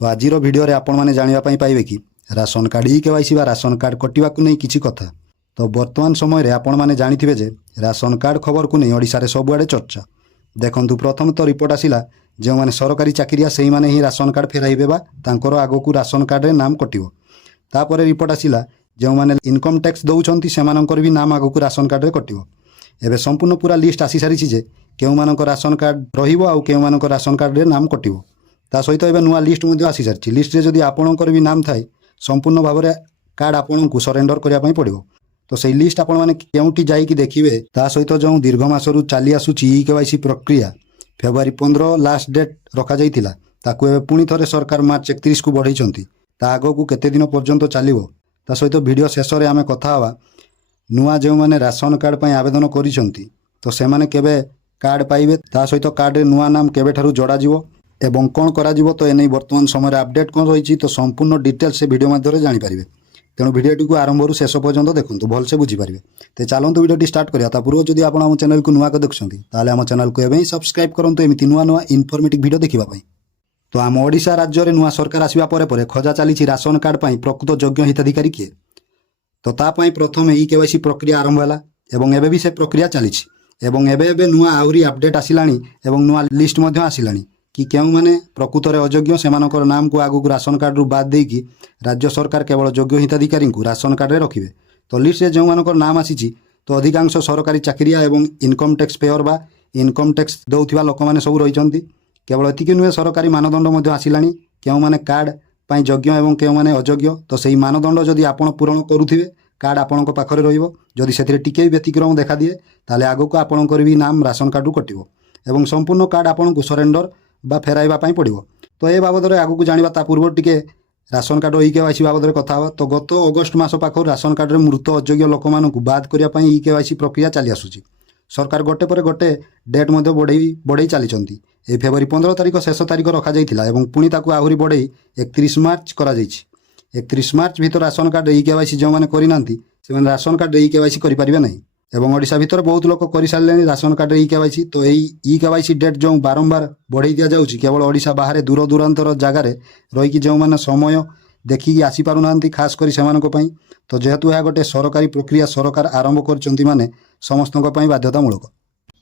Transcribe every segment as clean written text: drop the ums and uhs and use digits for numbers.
तो आज भिडियो आपण जानापी पाइबे कि ration card e KYC ration card कटिवा नहीं किसी कथा। तो वर्तमान समय आपण मैंने जानी जे राशन कार्ड खबर को नहीं ओडिशा रे सबुआडे चर्चा। देखंतु प्रथम तो रिपोर्ट आसिला जो मैंने सरकारी चाकरिया से मैंने ही राशन कार्ड फेराइबे तांकर आगो को राशन कार्ड रे नाम कटिवो। तापर रिपोर्ट आसिला जो मैंने इनकम टैक्स दौरान से भी नाम आगो को राशन कार्ड रे कटिवो। एबे संपूर्ण पूरा लिस्ट आसी सारी जे केउ मानक राशन कार्ड रहिबो आ केउ मानक राशन कार्ड रे नाम कटिवो। ता सहित एबे नुआ लिस्ट मध्ये आसी सारी लिस्ट रे जदी आपणकर भी नाम थाए संपूर्ण भाव में कार्ड आपन को सरेंडर करिया पई पड़िवो। तो सही लिस्ट आपण माने केउटी जाई कि देखिबे। ता सहित जो दीर्घ मासरु चाली आसुची ई केवाईसी प्रक्रिया फेब्रुआरी 15 लास्ट डेट रखा जाइतिला ताकू एबे पुणी थरे सरकार मार्च 31 को बढ़ाइछंती। ता आगो को केते दिन पर्यंत चलिवो ता सहित वीडियो शेष रे आमे कथा हवा नुआ जो माने राशन कार्ड पई आवेदन करिसंती तो से माने केबे कार्ड पाइबे ता सहित कार्ड रे नुआ नाम केबे ठारु जोड़ा जिवो एवं कौन करा जिवो। तो एनै वर्तमान समय अपडेट कौन रही तो संपूर्ण डिटेल्स से वीडियो माध्यम जानी पारिबे। तेणु भिडियोटी को आरंभ शेष पर्यंत देखंतु भलसे बुझीपारे। तो चलतु भिडियोटी स्टार्ट करिया। ता पूर्व जदि आपण आम चैनल को नुआ को देखुछंती ताले आम चैनल को एबे सब्सक्राइब करंतु एमिति नुआ नुआ इनफॉर्मेटिव वीडियो देखिबा पई। तो आम ओडिशा राज्य रे नुआ सरकार आसीबा परे परे खोजा चली राशन कार्ड पई प्रकृत योग्य हिताधिकारी किए। तो ता पई प्रथम ई केवाईसी प्रक्रिया आरंभ होला एवं एबे भी से प्रक्रिया चली एवं एबे एबे नुआ आहुरी अपडेट आसिलानी एवं नुआ लिस्ट मध्य आसिलानी कि केउ माने प्रकृत रे अयोग्य सेमानकर नाम को आगु राशन कार्ड रु बाद देकी राज्य सरकार केवल योग्य हिताधिकारी को राशन कार्ड रे रखिबे। तो लिस्ट रे जो मानकर नाम आसीची तो अधिकांश सरकारी चाकरिया एवं इनकम टैक्स पेयर बा इनकम टैक्स दौथिबा लोक माने सब रहिचंती। केवल एतिके नुहे सरकारी मानदंड मध्य आसिलानी केउ माने कार्ड पई योग्य एवं केउ माने अयोग्य। तो सेही मानदंड जदि आपण पूरण करूथिबे कार्ड आपणक पाखरे रहिबो। जदि सेथिरे टिके व्यतिक्रम देखा दिए ताले आगो को आपणकर भी नाम राशन कार्ड रु कटिबो एवं संपूर्ण कार्ड आपणको सरेंडर बा फेराइबा पई पड़िबो। तो ए बाबद रे आगु को जानिबा ता पूर्व टिके राशन कार्ड ई केवाईसी बाबद रे कथा हवा। तो गत अगस्त मास पाखो राशन कार्ड रे मृत अयोग्य लोक मानकु बाद करिया पई ई केवाईसी प्रक्रिया चली आसुची। सरकार गोटे पर गोटे डेट मध्य बढ़ई चलीचंती। ए फेब्रुआरी 15 तारिख शेष तारिख रखा जाइतिला एवं पुणी ताकू आहुरी बढ़ई 31 मार्च करा जाइछि। 31 मार्च भीतर राशन कार्ड ई केवाईसी जो माने करिनांती से माने राशन कार्ड ई केवाईसी करि परिबे नै एवं ओडिशा भीतर बहुत लोक करि सारलेनी राशन कार्ड ई केवाईसी। तो ई केवाईसी डेट जो बारंबार बढ़ई दिया जाउछि केवल ओडिशा बाहर दूर दूरांतर जगार रही कि जो माने समय देखिकी आसी पारुनांती खास करी सेमानक पई। तो जेहेतु यह गोटे सरकारी प्रक्रिया सरकार आरंभ करचंती माने समस्तक पई बाध्यतामूलक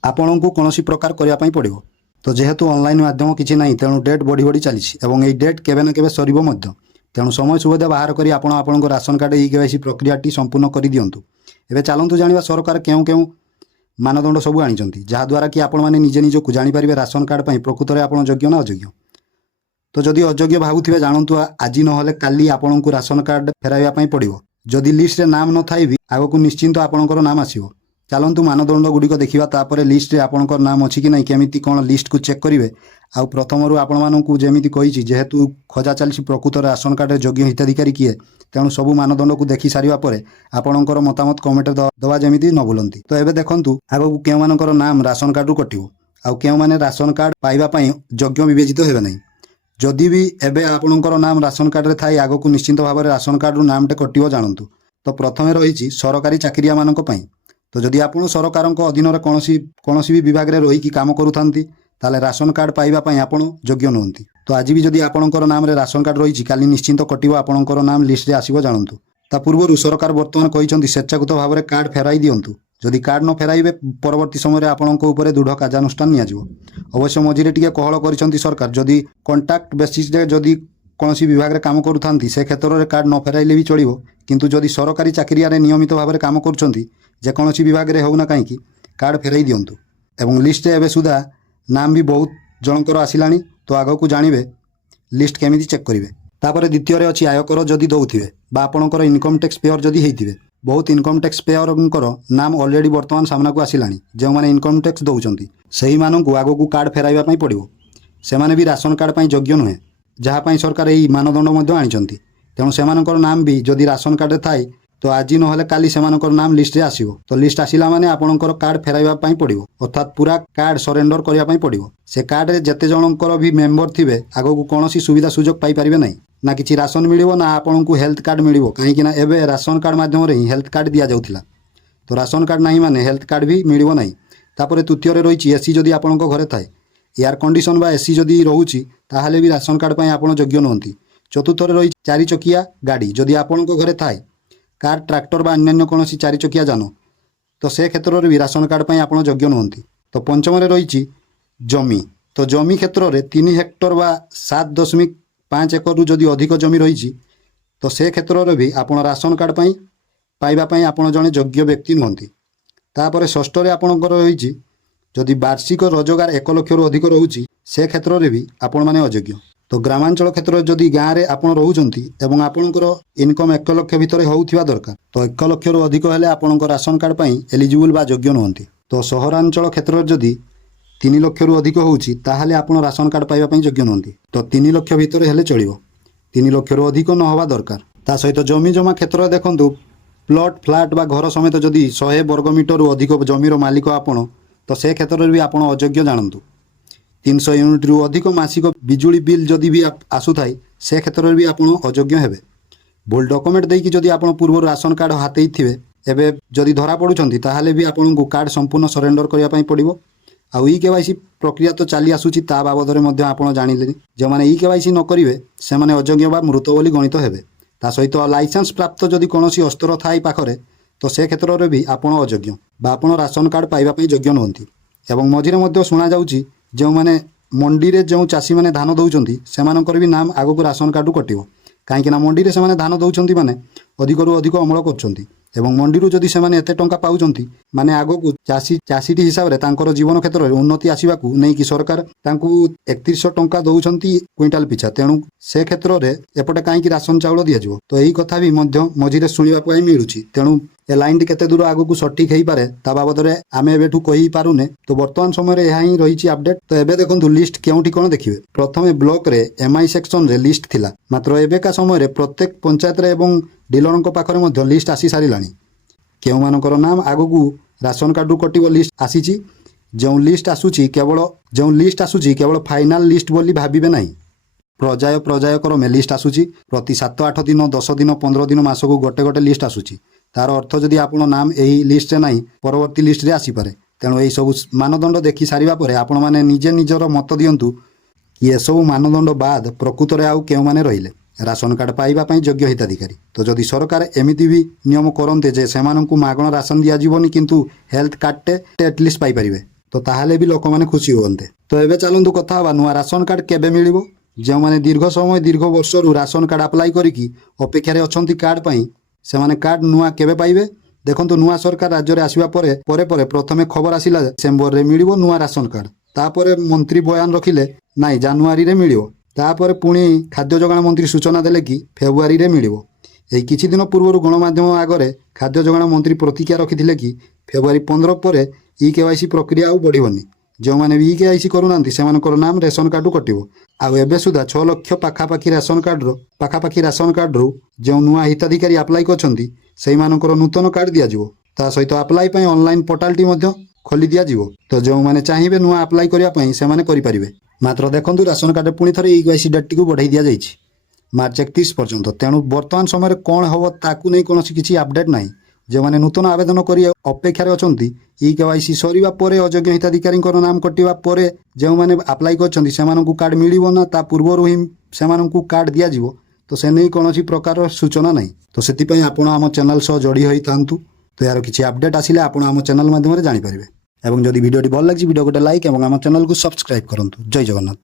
आपणको कोनोसी प्रकार करिया पई पड़िबो। तो जेहेतु ऑनलाइन माध्यम किछि नाही तेणु डेट बढ़ी बढ़ी चलीछि एवं एई डेट केबे ना केबे सरीबो मध्य। तेणु समय सुविधा बाहर करी आपण आपणको राशन कार्ड ई केवाईसी प्रक्रियाटी संपूर्ण करि दियंतु। एबे चलंतु जानिबा सरकार केउ केउ मानदंड सब आनिचंती जहा द्वारा कि आपण माने निजे निजो को जानि परिबे राशन कार्ड पई प्रकृत रे आपण योग्य ना अयोग्य। तो जदि अयोग्य भाबुथिबे जानंतु आज नहले काली आपणको राशन कार्ड फेराइबा पई पड़िबो। जदि लिस्ट रे नाम न थाई भी आगो को निश्चिंत आपणकर नाम आसीबो। चलंतु मानदंड गुडी को देखिबा तापरे लिस्ट रे आपणकर नाम अछि कि नै केमिति कोन लिस्ट को चेक करिवे। आ प्रथमरु आपण मानकु जेमिति कहिछि जेहेतु खोजा चलछि प्रकृत राशन कार्ड रे योग्य हिताधिकारी किए तेणु सबु मानदंड को देखि सारिबा परे आपणकर मतामत कमेंट दवा जेमिति न भूलंती। तो एबे देखंतु आगो को केउ मानकर नाम राशन कार्ड रु कटिवो आ केउ माने राशन कार्ड पाइबा पई योग्य विवेचित हेबे नै। जदि भी एबे आपणकर नाम राशन कार्ड रे थाई आगो को निश्चिंत भाव में राशन कार्ड रु नाम टे कटिवो जानंतु। तो प्रथमे रहिछि सरकारी चाकरिया मानक पई। तो जदि आपण सरकारक अधीन रे कोनोसी भी विभाग रे रही कि काम करूथांती ताले राशन कार्ड पाइबा पई आपण योग्य नहंती। तो आज भी जदि आपणकर नाम रे राशन कार्ड रही काली निश्चिंत कटिवो आपणकर नाम लिस्ट रे आसीबो जानंतु। ता पूर्वरु सरकार वर्तमान कहिसंती स्वेच्छाकृत भाव में कार्ड फेराई दियंतु। जदि कार्ड न फेराइबे परवर्ती समय आपणक उपरे दृढ़ कार्यानुष्ठान नियाजिवो। अवश्य मझिरे टिके कहल करिसंती सरकार जदि कॉन्ट्रैक्ट बेसिस रे जदि कोनोसी विभाग रे काम करूथांती से क्षेत्र रे कार्ड न फेराइले भी चलिवो। किंतु जदि सरकारी चाकरिया रे नियमित भाव में काम करूछंती जे कोनोसी विभाग रे होउना काहेकि कार्ड फेराई दियंतु। एवं लिस्ट रे एबे सुधा नाम भी बहुत जनकर आसिलानी। तो आगो को जानिबे लिस्ट केमिति चेक करिवे। तापर द्वितीय रे अछि आयकर जदि दउथिबे बा आपणकर इनकम टैक्स पेयर जदि हेइथिबे बहुत इनकम टैक्स पेयरंकर नाम ऑलरेडी वर्तमान सामना को आसिलानी जो माने इनकम टैक्स दउचंती सेही मानकु आगो को कार्ड फेराइबा पई पड़िवो। से माने भी राशन कार्ड पई योग्य नुहे जहा पई सरकार एही मानदंड मध्य आनिचंती। तेणु सेमानकर नाम भी जदि राशन कार्ड रे थाई तो आज नहले काली सेमानकर नाम लिस्ट रे आसीबो। तो लिस्ट आसिला माने आपणकर कार्ड फेराइबा पई पड़िवो अर्थात पूरा कार्ड सरेंडर करिया पई पड़िवो। से कार्ड रे जते जनकर भी मेंबर थिबे आगो को कोनोसी सुविधा सुजोग पाई परिबे नै ना किछि राशन मिलिवो ना आपणको हेल्थ कार्ड मिलिवो। काहेकि ना एबे राशन कार्ड माध्यम रे हेल्थ कार्ड दिया जाउथिला। तो राशन कार्ड नाही माने हेल्थ कार्ड भी मिलिवो नै। तापरे तृतीय रे रहिछि एसी जदि आपणको घरे थाए ଏୟାର କଣ୍ଡିସନ୍ ବା ଏସି ଯଦି ରହୁଛି ତାହେଲେ ବି ରାସନ କାର୍ଡ଼ ପାଇଁ ଆପଣ ଯୋଗ୍ୟ ନୁହନ୍ତି। ଚତୁର୍ଥରେ ରହିଛି 4 ଚକିଆ ଗାଡ଼ି ଯଦି ଆପଣଙ୍କ ଘରେ ଥାଏ, କାର୍, ଟ୍ରାକ୍ଟର ବା ଅନ୍ୟାନ୍ୟ କୌଣସି 4 ଚକିଆ ଯାନ, ତ ସେ କ୍ଷେତ୍ରରେ ବି ରାସନ କାର୍ଡ଼ ପାଇଁ ଆପଣ ଯୋଗ୍ୟ ନୁହନ୍ତି। ତ ପଞ୍ଚମରେ ରହିଛି ଜମି। ତ ଜମି କ୍ଷେତ୍ରରେ 3 ହେକ୍ଟର ବା 7.5 ଏକରରୁ ଯଦି ଅଧିକ ଜମି ରହିଛି ତ ସେ କ୍ଷେତ୍ରରେ ବି ଆପଣ ରାସନ କାର୍ଡ଼ ପାଇବା ପାଇଁ ଆପଣ ଜଣେ ଯୋଗ୍ୟ ବ୍ୟକ୍ତି ନୁହନ୍ତି। ତାପରେ ଷଷ୍ଠରେ ଆପଣଙ୍କର ରହିଛି ଯଦି ବାର୍ଷିକ ରୋଜଗାର 1 ଲକ୍ଷରୁ ଅଧିକ ରହୁଛି ସେ କ୍ଷେତ୍ରରେ ବି ଆପଣମାନେ ଅଯୋଗ୍ୟ। ତ ଗ୍ରାମାଞ୍ଚଳ କ୍ଷେତ୍ରରେ ଯଦି ଗାଁରେ ଆପଣ ରହୁଛନ୍ତି ଏବଂ ଆପଣଙ୍କର ଇନକମ୍ 1 ଲକ୍ଷ ଭିତରେ ହେଉଥିବା ଦରକାର, ତ 1 ଲକ୍ଷରୁ ଅଧିକ ହେଲେ ଆପଣଙ୍କ ରାସନ କାର୍ଡ଼ ପାଇଁ ଏଲିଜିବୁଲ୍ ବା ଯୋଗ୍ୟ ନୁହନ୍ତି। ତ ସହରାଞ୍ଚଳ କ୍ଷେତ୍ରରେ ଯଦି 3 ଲକ୍ଷରୁ ଅଧିକ ହେଉଛି ତାହେଲେ ଆପଣ ରାସନ କାର୍ଡ଼ ପାଇବା ପାଇଁ ଯୋଗ୍ୟ ନୁହନ୍ତି। ତ 3 ଲକ୍ଷ ଭିତରେ ହେଲେ ଚଳିବ, 3 ଲକ୍ଷରୁ ଅଧିକ ନ ହେବା ଦରକାର। ତା ସହିତ ଜମି ଜମା କ୍ଷେତ୍ରରେ ଦେଖନ୍ତୁ, ପ୍ଲଟ୍, ଫ୍ଲାଟ୍ ବା ଘର ସಮೇତ ଯଦି 100 ବର୍ଗ ମିଟରରୁ ଅଧିକ ଜମିର ମାଲିକ ଆପଣ, ତ ସେ କ୍ଷେତ୍ରରେ ବି ଆପଣ ଅଯୋଗ୍ୟ ଜାଣନ୍ତୁ। 300 ୟୁନିଟ୍ରୁ ଅଧିକ ମାସିକ ବିଜୁଳି ବିଲ୍ ଯଦି ବି ଆସୁଥାଏ ସେ କ୍ଷେତ୍ରରେ ବି ଆପଣ ଅଯୋଗ୍ୟ ହେବେ। ଭୁଲ ଡକୁମେଣ୍ଟ ଦେଇକି ଯଦି ଆପଣ ପୂର୍ବରୁ ରାସନ କାର୍ଡ଼ ହାତେଇଥିବେ, ଏବେ ଯଦି ଧରା ପଡ଼ୁଛନ୍ତି ତାହେଲେ ବି ଆପଣଙ୍କୁ କାର୍ଡ଼ ସମ୍ପୂର୍ଣ୍ଣ ସରେଣ୍ଡର କରିବା ପାଇଁ ପଡ଼ିବ। ଆଉ KYC ପ୍ରକ୍ରିୟା ତ ଚାଲି ଆସୁଛି, ତା ବାବଦରେ ମଧ୍ୟ ଆପଣ ଜାଣିଲେନି। ଯେଉଁମାନେ KYC ନ କରିବେ ସେମାନେ ଅଯୋଗ୍ୟ ବା ମୃତ ବୋଲି ଗଣିତ ହେବେ। ତା ସହିତ ଲାଇସେନ୍ସ ପ୍ରାପ୍ତ ଯଦି କୌଣସି ଅସ୍ତ୍ର ଥାଏ ପାଖରେ ତ ସେ କ୍ଷେତ୍ରରେ ବି ଆପଣ ଅଯୋଗ୍ୟ ବା ଆପଣ ରାସନ କାର୍ଡ଼ ପାଇବା ପାଇଁ ଯୋଗ୍ୟ ନୁହନ୍ତି। ଏବଂ ମଝିରେ ମଧ୍ୟ ଶୁଣାଯାଉଛି ଯେଉଁମାନେ ମଣ୍ଡିରେ ଯେଉଁ ଚାଷୀମାନେ ଧାନ ଦେଉଛନ୍ତି ସେମାନଙ୍କର ବି ନାମ ଆଗକୁ ରାସନ କାର୍ଡ଼ରୁ କଟିବ। କାହିଁକିନା ମଣ୍ଡିରେ ସେମାନେ ଧାନ ଦେଉଛନ୍ତି ମାନେ ଅଧିକରୁ ଅଧିକ ଅମଳ କରୁଛନ୍ତି ଏବଂ ମଣ୍ଡିରୁ ଯଦି ସେମାନେ ଏତେ ଟଙ୍କା ପାଉଛନ୍ତି ମାନେ ଆଗକୁ ଚାଷୀଟି ହିସାବରେ ତାଙ୍କର ଜୀବନ କ୍ଷେତ୍ରରେ ଉନ୍ନତି ଆସିବାକୁ ନେଇକି ସରକାର ତାଙ୍କୁ 3100 ଟଙ୍କା ଦେଉଛନ୍ତି କୁଇଣ୍ଟାଲ ପିଛା। ତେଣୁ ସେ କ୍ଷେତ୍ରରେ ଏପଟେ କାହିଁକି ରାସନ ଚାଉଳ ଦିଆଯିବ? ତ ଏହି କଥା ବି ମଧ୍ୟ ମଝିରେ ଶୁଣିବା ପାଇଁ ମିଳୁଛି। ତେଣୁ ଏ ଲାଇନ୍ଟି କେତେ ଦୂର ଆଗକୁ ସଠିକ୍ ହେଇପାରେ ତା ବାବଦରେ ଆମେ ଏବେଠୁ କହିପାରୁନେ। ତ ବର୍ତ୍ତମାନ ସମୟରେ ଏହା ହିଁ ରହିଛି ଅପଡେଟ୍। ତ ଏବେ ଦେଖନ୍ତୁ ଲିଷ୍ଟ କେଉଁଠି କ'ଣ ଦେଖିବେ। ପ୍ରଥମେ ବ୍ଲକରେ MI ସେକ୍ସନରେ ଲିଷ୍ଟ ଥିଲା, ମାତ୍ର ଏବେକା ସମୟରେ ପ୍ରତ୍ୟେକ ପଞ୍ଚାୟତରେ ଏବଂ ଡିଲରଙ୍କ ପାଖରେ ମଧ୍ୟ ଲିଷ୍ଟ ଆସି ସାରିଲାଣି। କେଉଁମାନଙ୍କର ନାମ ଆଗକୁ ରାସନ କାର୍ଡ଼ରୁ କଟିବ ଲିଷ୍ଟ ଆସିଛି। ଯେଉଁ ଲିଷ୍ଟ ଆସୁଛି କେବଳ ଫାଇନାଲ ଲିଷ୍ଟ ବୋଲି ଭାବିବେ ନାହିଁ। ପର୍ଯ୍ୟାୟ କ୍ରମେ ଲିଷ୍ଟ ଆସୁଛି। ପ୍ରତି 7-8 ଦିନ, 10 ଦିନ, 15 ଦିନ, ମାସକୁ ଗୋଟେ ଲିଷ୍ଟ ଆସୁଛି। ତାର ଅର୍ଥ ଯଦି ଆପଣ ନାମ ଏହି ଲିଷ୍ଟରେ ନାହିଁ ପରବର୍ତ୍ତୀ ଲିଷ୍ଟରେ ଆସିପାରେ। ତେଣୁ ଏହିସବୁ ମାନଦଣ୍ଡ ଦେଖି ସାରିବା ପରେ ଆପଣମାନେ ନିଜେ ନିଜର ମତ ଦିଅନ୍ତୁ କି ଏସବୁ ମାନଦଣ୍ଡ ବାଦ ପ୍ରକୃତରେ ଆଉ କେଉଁମାନେ ରହିଲେ ରାସନ କାର୍ଡ଼ ପାଇବା ପାଇଁ ଯୋଗ୍ୟ ହିତାଧିକାରୀ। ତ ଯଦି ସରକାର ଏମିତି ବି ନିୟମ କରନ୍ତେ ଯେ ସେମାନଙ୍କୁ ମାଗଣା ରାସନ ଦିଆଯିବନି କିନ୍ତୁ ହେଲ୍ଥ କାର୍ଡ଼ଟେ ଆଟଲିଷ୍ଟ ପାଇପାରିବେ, ତ ତାହେଲେ ବି ଲୋକମାନେ ଖୁସି ହୁଅନ୍ତେ। ତ ଏବେ ଚାଲନ୍ତୁ କଥା ହେବା ନୂଆ ରାସନ କାର୍ଡ଼ କେବେ ମିଳିବ। ଯେଉଁମାନେ ଦୀର୍ଘ ବର୍ଷରୁ ରାସନ କାର୍ଡ଼ ଆପ୍ଲାଏ କରିକି ଅପେକ୍ଷାରେ ଅଛନ୍ତି କାର୍ଡ଼ ପାଇଁ, ସେମାନେ କାର୍ଡ଼ ନୂଆ କେବେ ପାଇବେ? ଦେଖନ୍ତୁ, ନୂଆ ସରକାର ରାଜ୍ୟରେ ଆସିବା ପରେ ପ୍ରଥମେ ଖବର ଆସିଲା ଡିସେମ୍ବରରେ ମିଳିବ ନୂଆ ରାସନ କାର୍ଡ଼। ତାପରେ ମନ୍ତ୍ରୀ ବୟାନ ରଖିଲେ ନାଇଁ ଜାନୁଆରୀରେ ମିଳିବ। ତାପରେ ପୁଣି ଖାଦ୍ୟ ଯୋଗାଣ ମନ୍ତ୍ରୀ ସୂଚନା ଦେଲେ କି ଫେବୃଆରୀରେ ମିଳିବ। ଏହି କିଛି ଦିନ ପୂର୍ବରୁ ଗଣମାଧ୍ୟମ ଆଗରେ ଖାଦ୍ୟ ଯୋଗାଣ ମନ୍ତ୍ରୀ ପ୍ରତିକ୍ରିୟା ରଖିଥିଲେ କି ଫେବୃଆରୀ 15 ପରେ KYC ପ୍ରକ୍ରିୟା ଆଉ ବଢ଼ିବନି। ଯେଉଁମାନେ ବି KYC କରୁନାହାନ୍ତି ସେମାନଙ୍କର ନାମ ରେସନ କାର୍ଡ଼ରୁ କଟିବ। ଆଉ ଏବେ ସୁଦ୍ଧା 6 ଲକ୍ଷ ପାଖାପାଖି ରାସନ କାର୍ଡ଼ରୁ ଯେଉଁ ନୂଆ ହିତାଧିକାରୀ ଆପ୍ଲାଏ କରିଛନ୍ତି ସେଇମାନଙ୍କର ନୂତନ କାର୍ଡ଼ ଦିଆଯିବ। ତା ସହିତ ଆପ୍ଲାଏ ପାଇଁ ଅନଲାଇନ୍ ପୋର୍ଟାଲଟି ମଧ୍ୟ ଖୋଲି ଦିଆଯିବ। ତ ଯେଉଁମାନେ ଚାହିଁବେ ନୂଆ ଆପ୍ଲାଏ କରିବା ପାଇଁ ସେମାନେ କରିପାରିବେ। ମାତ୍ର ଦେଖନ୍ତୁ ରାସନ କାର୍ଡ଼ରେ ପୁଣି ଥରେ KYC ଡେଟ୍ଟିକୁ ବଢ଼ାଇ ଦିଆଯାଇଛି ମାର୍ଚ୍ଚ 31 ପର୍ଯ୍ୟନ୍ତ। ତେଣୁ ବର୍ତ୍ତମାନ ସମୟରେ କ'ଣ ହେବ ତାକୁ ନେଇ କୌଣସି କିଛି ଅପଡେଟ୍ ନାହିଁ। ଯେଉଁମାନେ ନୂତନ ଆବେଦନ କରି ଅପେକ୍ଷାରେ ଅଛନ୍ତି, KYC ସରିବା ପରେ ଅଯୋଗ୍ୟ ହିତାଧିକାରୀଙ୍କର ନାମ କଟିବା ପରେ ଯେଉଁମାନେ ଆପ୍ଲାଏ କରିଛନ୍ତି ସେମାନଙ୍କୁ କାର୍ଡ଼ ମିଳିବ ନା ତା ପୂର୍ବରୁ ହିଁ ସେମାନଙ୍କୁ କାର୍ଡ଼ ଦିଆଯିବ, ତ ସେ ନେଇ କୌଣସି ପ୍ରକାରର ସୂଚନା ନାହିଁ। ତ ସେଥିପାଇଁ ଆପଣ ଆମ ଚ୍ୟାନେଲ୍ ସହ ଯୋଡ଼ି ହୋଇଥାନ୍ତୁ। ତ ଏହାର କିଛି ଅପଡେଟ୍ ଆସିଲେ ଆପଣ ଆମ ଚ୍ୟାନେଲ୍ ମାଧ୍ୟମରେ ଜାଣିପାରିବେ। ଏବଂ ଯଦି ଭିଡ଼ିଓଟି ଭଲ ଲାଗିଛି ଭିଡ଼ିଓ ଗୋଟେ ଲାଇକ୍ ଏବଂ ଆମ ଚ୍ୟାନେଲକୁ ସବସ୍କ୍ରାଇବ୍ କରନ୍ତୁ। ଜୟ ଜଗନ୍ନାଥ।